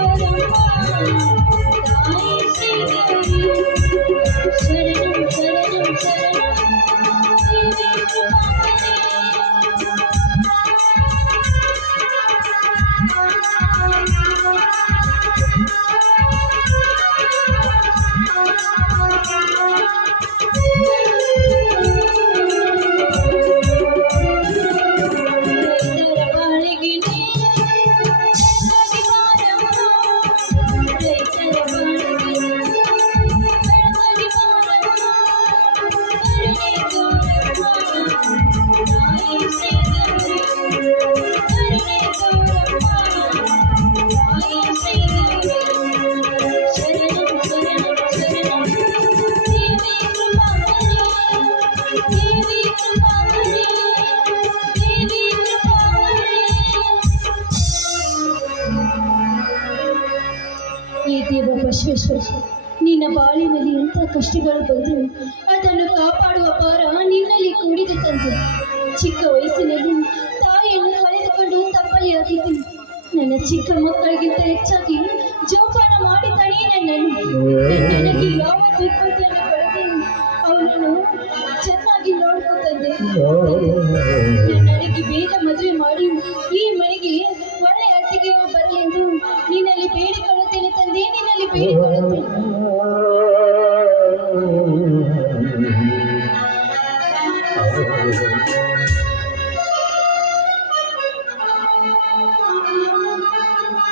Thank you. ಕಷ್ಟಗಳು ಬಂದು ಅದನ್ನು ಕಾಪಾಡುವ ಭಾರ ನಿನ್ನಲ್ಲಿ ಕೂಡಿದೆ ತಂದೆ. ಚಿಕ್ಕ ವಯಸ್ಸಿನಲ್ಲಿ ತಾಯಿಯನ್ನು ಕಳೆದುಕೊಂಡು ತಪ್ಪಲಿ ಆಗಿದ್ದೀನಿ ನನ್ನ ಚಿಕ್ಕ ಮಕ್ಕಳಿಗಿಂತ ಹೆಚ್ಚಾಗಿ ಜೋಪಾನ ಮಾಡಿದ್ದಾನೆ ನನ್ನನ್ನು. ನನಗೆ ಯಾವ ದುರ್ಬುದ್ಧಿಯನ್ನು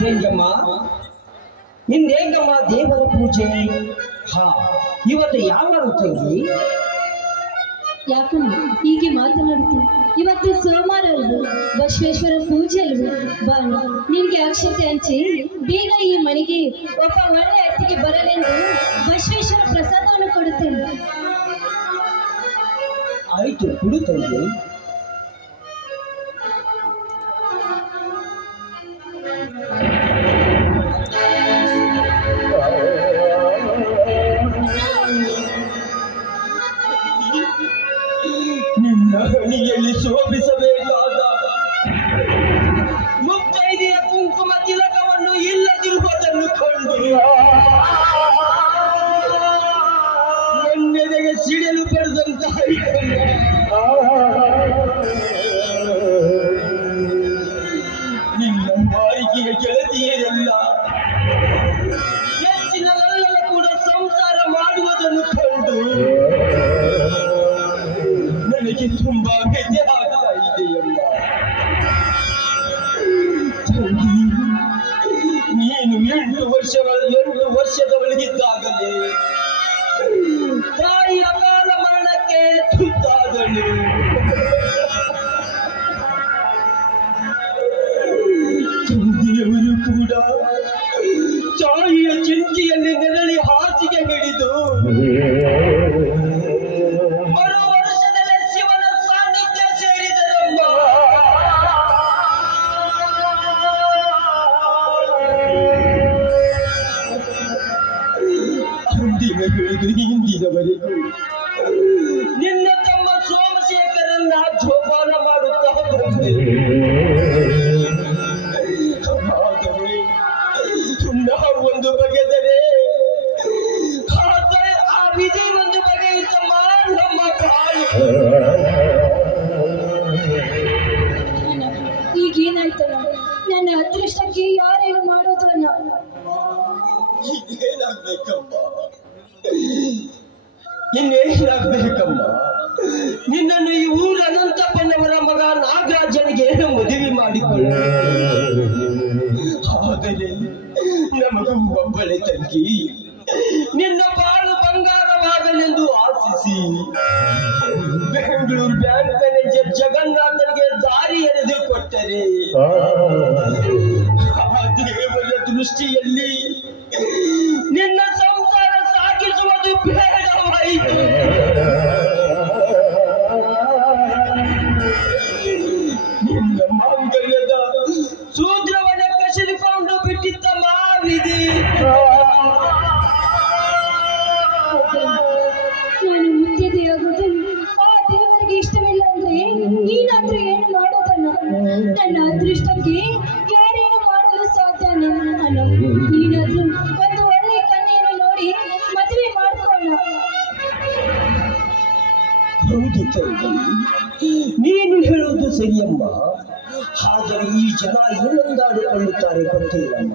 ಹೆಂಗಮ್ಮ? ನಿಂದ ಹೆಂಗಮ್ಮ ದೇವರ ಪೂಜೆ? ಹಾ ಇವತ್ತು ಯಾವ ತಂಗಿ ಯಾಕಮ್ಮ ಹೀಗೆ ಮಾತನಾಡ್ತೀನಿ ಇವತ್ತು ಸೋಮವಾರ ಅಲ್ವೇ? ಬಸವೇಶ್ವರ ಪೂಜೆ ಅಲ್ವೇ? ಬಾ ನಿನ್ಗೆ ಅಕ್ಷತೆ ಹಂಚಿ ಬೇಗ ಈ ಮನೆಗೆ ಒಬ್ಬ ಒಳ್ಳೆ ಅತ್ತಿಗೆ ಬರಲೆಂದು ಬಸವೇಶ್ವರ ಪ್ರಸಾದವನ್ನು ಕೊಡುತ್ತೇನೆ. ಆಯ್ತು ಕುಡು ತಂಗಿ. ಸಿಡಿಲು ಪಡೆದಂತಹ ನಿನ್ನ ಬಾಯಿಗೆ ಗೆಳತಿಯರೆಲ್ಲ ಹೆಚ್ಚಿನವರೆಲ್ಲ ಕೂಡ ಸಂಸಾರ ಮಾಡುವುದನ್ನು ಕಂಡು ನನಗೆ ತುಂಬಾ ವ್ಯಥೆ ಆಗ್ತಾ ಇದೆಯಲ್ಲ ನೀನು ಎಂಟು ವರ್ಷಗಳ ಎಂಟು ವರ್ಷದವಳಿದ್ದಾಗಲೇ ತಾಯಿ ಕಾಲ ಮರಣಕ್ಕೆ ತುತ್ತಾದಳು. ತುಂಬಿಯವರು ಕೂಡ ತಾಯಿಯ ಚಿಂತೆಯಲ್ಲಿ ನೆರಳಿ ಹಾಸಿಗೆ ಹಿಡಿದು. ಆಶಿಸಿ ಬೆಂಗಳೂರು ಬ್ಯಾಂಕ್ ಮ್ಯಾನೇಜರ್ ಜಗನ್ನಾಥನಿಗೆ ದಾರಿ ಎಳೆದು ಕೊಟ್ಟರೆ. ಆ. ದೇವರ ದೃಷ್ಟಿಯಲ್ಲಿ ನಿನ್ನ ಸಂಸಾರ ಸಾಗಿಸುವುದು ಬೇಡವಾಯಿತು. ನಿನ್ನ ಮಾಂಗಲ್ಯದ ಸೂತ್ರವನ್ನ ಕಸಿದುಕೊಂಡು ಬಿಟ್ಟಿದ್ದ ಮಾವಿದೆ. ನೀನಾದ್ರೂ ಏನು ಮಾಡೋದನ್ನ? ನನ್ನ ಅದೃಷ್ಟಕ್ಕೆ ಯಾರೇನು ಮಾಡಲು ಸಾಧ್ಯನ? ಅಲ್ಲ ನೀನಾದ್ರೂ ಒಂದು ಒಳ್ಳೆ ಕನ್ನೆಯನ್ನು ನೋಡಿ ಮದುವೆ ಮಾಡ್ಕೊಳ್ಳ. ಹೌದು ನೀನು ಹೇಳುವುದು ಸರಿಯಮ್ಮ. ಆದರೆ ಈ ಜನ ಏನೊಂದಾಡಿಕೊಳ್ಳುತ್ತಾರೆ ಗೊತ್ತಿಲ್ಲಮ್ಮ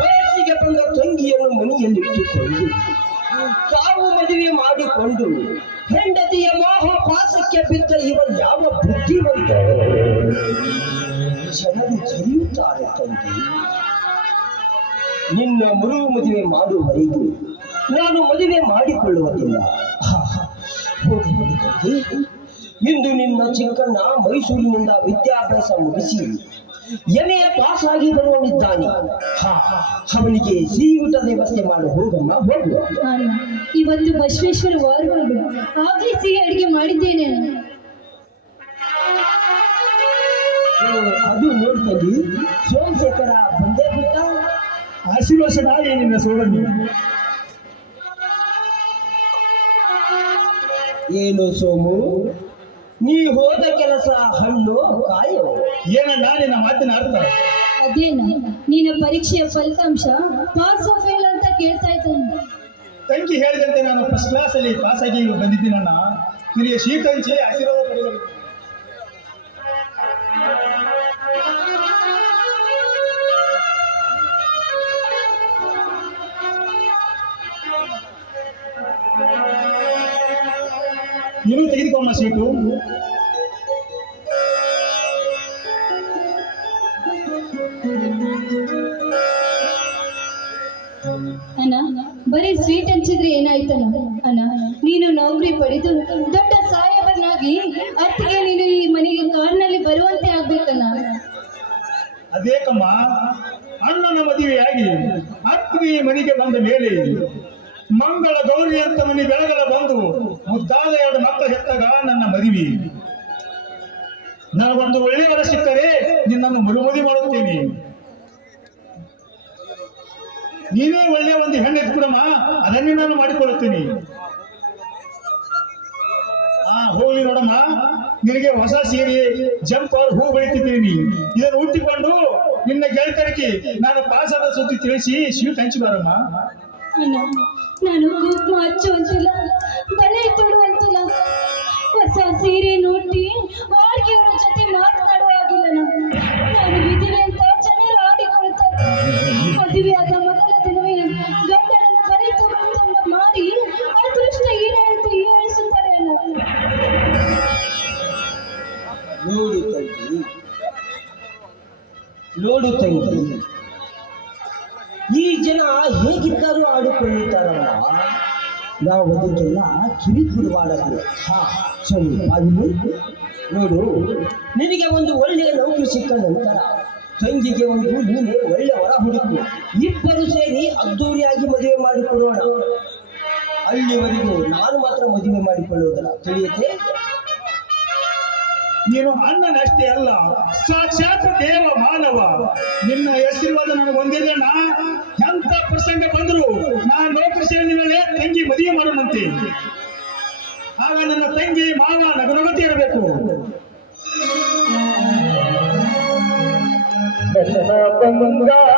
ವಯಸ್ಸಿಗೆ ಬಂದ ತಂಗಿಯನ್ನು ಮನೆಯಲ್ಲಿಟ್ಟುಕೊಂಡು ತಾವು ಮದುವೆ ಮಾಡಿಕೊಂಡು ಹೆಂಡತಿಯ ಮೋಹಪಾಸಕ್ಕೆ ಬಿದ್ದ ಇವ ಯಾವ ಬುದ್ಧಿವಂತ ಜನರು ಜರಿಯುತ್ತಾರೆ ತಂದೆ. ನಿನ್ನ ಮುರು ಮದುವೆ ಮಾಡುವವರೆಗೂ ನಾನು ಮದುವೆ ಮಾಡಿಕೊಳ್ಳುವುದಿಲ್ಲ. ಇಂದು ನಿನ್ನ ಚಿಕ್ಕಣ್ಣ ಮೈಸೂರಿನಿಂದ ವಿದ್ಯಾಭ್ಯಾಸ ಮುಗಿಸಿ ಎಂ ಎ ಪಾಸ್ ಆಗಿ ಬರುವವನಿದ್ದಾನೆ. ಹಾ, ಅವನಿಗೆ ಸಿಹಿಯೂಟದ ವ್ಯವಸ್ಥೆ ಮಾಡಿ ಹೋಗಮ್ಮ ಹೋಗುವ ಇವತ್ತು ಬಸವೇಶ್ವರ ವಾರಗಳು ಆಗ್ಲೇ ಸಿಹಿ ಅಡಿಗೆ ಮಾಡಿದ್ದೇನೆ. ಅದು ನೋಡ್ತೀನಿ. ಸೋಮಶೇಖರ ಬಂದೇ ಬಿಟ್ಟ? ಆಶೀರ್ವಚನಾಗಿ ನಿನ್ನ ಸೋಡನ್ನು ಏನು ಸೋಮು? ನೀ ಹೋದ ಕೆಲಸ ಹಣ್ಣು ಕಾಯೋ. ಏನಣ್ಣ ನಿನ್ನ ಮಾತಿನ ಅರ್ಥ? ಅದೇನ? ನಿನ್ನ ಪರೀಕ್ಷೆಯ ಫಲಿತಾಂಶ ಪಾಸ್ ಫೇಲ್ ಅಂತ ಕೇಳ್ತಾ ಇದ್ದೀನಿ. ತಂಗಿ ಹೇಳಿದಂತೆ ನಾನು ಫಸ್ಟ್ ಕ್ಲಾಸ್ ಅಲ್ಲಿ ಪಾಸ್ ಆಗಿ ಬಂದಿದ್ದೀನಣ್ಣ. ನಿನಗೆ ಶೀಟ್ ಹಂಚಿ ಆಶೀರ್ವಾದ ಪಡೆಯಲು ನೀನು ತೆಗೆದುಕೊಂಡ ಸೀಟು. ಅಣ್ಣ ಬರೀ ಸ್ವೀಟ್ ಹಂಚಿದ್ರೆ ಏನಾಯ್ತನ ಅಣ್ಣ ನೀನು ನೌಕರಿ ಪಡೆದು ದೊಡ್ಡ ಸಾಹೇಬನಾಗಿ ಅತ್ತಿಗೆ ನೀನು ಈ ಮನೆಗೆ ಕಾರ್ನಲ್ಲಿ ಬರುವಂತೆ ಆಗ್ಬೇಕಣ್ಣ. ಅದೇಕಮ್ಮ ಅಣ್ಣನ ಮದುವೆಯಾಗಿ ಅತ್ತಿಗೆ ಮನೆಗೆ ಬಂದ ಮೇಲೆ ಮಂಗಳ ಗೌರಿ ಅಂತ ಮನೆ ಬೆಳಗಲ ಬಂದು ಮುದ್ದಾದ ಎರಡು ಮಕ್ಕಳ ಹೆತ್ತಾಗ ನನ್ನ ಮದುವೆ. ನನಗೊಂದು ಒಳ್ಳೆಯವರ ಸಿಕ್ಕರೆ ನಿನ್ನನ್ನು ಮರುಮದಿ ಮಾಡುತ್ತೇನೆ. ನೀನೇ ಒಳ್ಳೆಯ ಒಂದು ಹೆಣ್ಣು ಎತ್ಕೊಡಮ್ಮ ಅದನ್ನೇ ನಾನು ಮಾಡಿಕೊಳ್ಳುತ್ತೇನೆ. ಆ ಹೋಗ್ಲಿ ನೋಡಮ್ಮ, ನಿನಗೆ ಹೊಸ ಸೀರೆ, ಜಂಪರ್, ಹೂ ಬೆಳಿತಿದ್ದೀನಿ. ಇದನ್ನು ಉಟ್ಟಿಕೊಂಡು ನಿನ್ನ ಗೆಳತರಿಗೆ ನಾನು ಪಾಸಾದ ಸುದ್ದಿ ತಿಳಿಸಿ ಶಿವ ಹಂಚಿಬಾರಮ್ಮ ಅಣ್ಣ ನಾನು ಕುಂಕುಮ ಹಚ್ಚುವಂತಿಲ್ಲ ಬಳೆ ತೊಡುವಂತಿಲ್ಲ. ಹೊಸ ಸೀರೆ ನೋಡಿ ಅವ್ರ ಜೊತೆ ಮಾತನಾಡುವ ಆಗಿಲ್ಲ ನಾನು. ವಿಧಿವೆ ಅಂತ ಜನರು ಆಡಿಕೊಳ್ತಾರೆ ಮದುವೆ ಆದ ಮೊದಲ ದಿನವೇ ಗಂಡನನ್ನು ಬಲೆ ತಗೊಂಡು ಮಾಡಿ ಅದೃಷ್ಟ ಈಡೇರಿತು ಹೀಯಾಳಿಸುತ್ತಾರೆ ಹೇಳಿಸುತ್ತಾರೆ ನೋಡು ತಂಗಿ. ನೋಡು ತಂಗಿ. ನಾವು ಅದಕ್ಕೆಲ್ಲ ಕಿವಿ ಕೊಡಬಾರದು ಹಾ, ಸರಿ ಬಾಗಿಲು ನೋಡು, ನಿನಗೆ ಒಂದು ಒಳ್ಳೆಯ ನೌಕರಿ ಸಿಕ್ಕ ನಂತರ ತಂಗಿಗೆ ಒಂದು ನೀನೆ ಒಳ್ಳೆ ಹೊರ ಹುಡುಕು. ಇಬ್ಬರು ಸೇರಿ ಅದ್ದೂರಿಯಾಗಿ ಮದುವೆ ಮಾಡಿಕೊಡೋಣ. ಅಲ್ಲಿವರೆಗೂ ನಾನು ಮಾತ್ರ ಮದುವೆ ಮಾಡಿಕೊಳ್ಳುವುದಲ್ಲ. ತಿಳಿಯುತ್ತೆ? ನೀನು ಅಣ್ಣನಷ್ಟೇ ಅಲ್ಲ. ಸಾಕ್ಷಾತ್ ದೇವ ಮಾನವ. ನಿನ್ನ ಆಶೀರ್ವಾದ ನನಗೆ ಹೊಂದಿದ್ದೇನ? ಎಂತ ಪ್ರಸಂಗ ಬಂದ್ರು? ನಾನು ನೌಕರಿ ಸೇರಿದ ತಂಗಿ ಮದುವೆ ಮಾಡೋಣಂತೆ. ಆಗ ನನ್ನ ತಂಗಿ ಮಾವ ನಗನಗತಿ ಇರಬೇಕು. ನಗೆ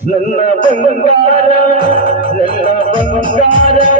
ನನ್ನ ಬಂಗಾರ ನನ್ನ ಬಂಗಾರ